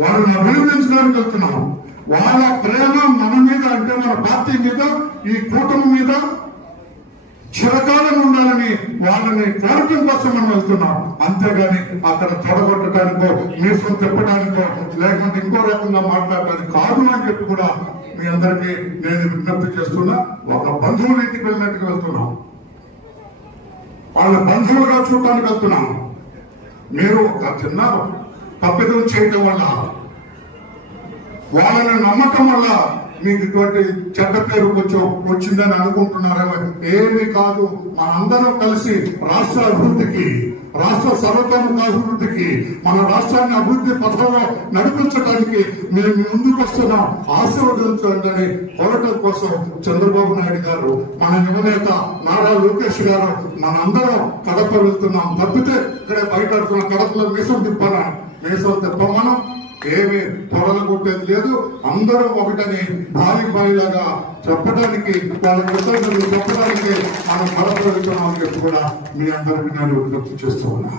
వాళ్ళని అభినందించడానికి వెళ్తున్నాం. వాళ్ళ ప్రేమ మన మీద అంటే మన పార్టీ మీద, ఈ కూటమి మీద చిరకాలం ఉండాలని వాళ్ళని కోరటం కోసం మనం వెళ్తున్నాం. అంతేగాని అక్కడ తొడగొట్టడానికో, మీసం తిప్పడానికో, లేకుంటే ఇంకో రకంగా మాట్లాడటానికి కాదు అని చెప్పి కూడా మీ అందరికీ నేను విజ్ఞప్తి చేస్తున్నా. ఒక బంధువుల ఇంటికి వెళ్ళినట్టుగా వెళ్తున్నాం, వాళ్ళ బంధువులుగా చూడటానికి వెళ్తున్నాం. మీరు ఒక చిన్న తప్పిదం చేయటం వల్ల, వాళ్ళని నమ్మకం వల్ల మీకు ఇటువంటి చెడ్డ పేరు కొంచెం వచ్చిందని అనుకుంటున్నారేమో. ఏమీ కాదు. మనందరం కలిసి రాష్ట్ర అభివృద్ధికి, రాష్ట్ర సర్వతోముఖాభివృద్ధికి, మన రాష్ట్రాన్ని అభివృద్ధి పథంలో నడిపించడానికి మేము ముందుకు వస్తున్నాం. ఆశీర్వదించండి కోరటం కోసం చంద్రబాబు నాయుడు గారు, మన యువనేత నారా లోకేష్ గారు, మనందరం కడప వెళ్తున్నాం. తప్పితే ఇక్కడే బయట కడపలో మీసం తిప్పమనం ఏమి తొడగొట్టేది లేదు. అందరూ ఒకటని బాయిలాగా చెప్పడానికి, వాళ్ళ కృతజ్ఞతలు చెప్పడానికి మనం కడప వెళ్తున్నామని చెప్పి కూడా మీ అందరికీ నేను విజ్ఞప్తి చేస్తూ ఉన్నా.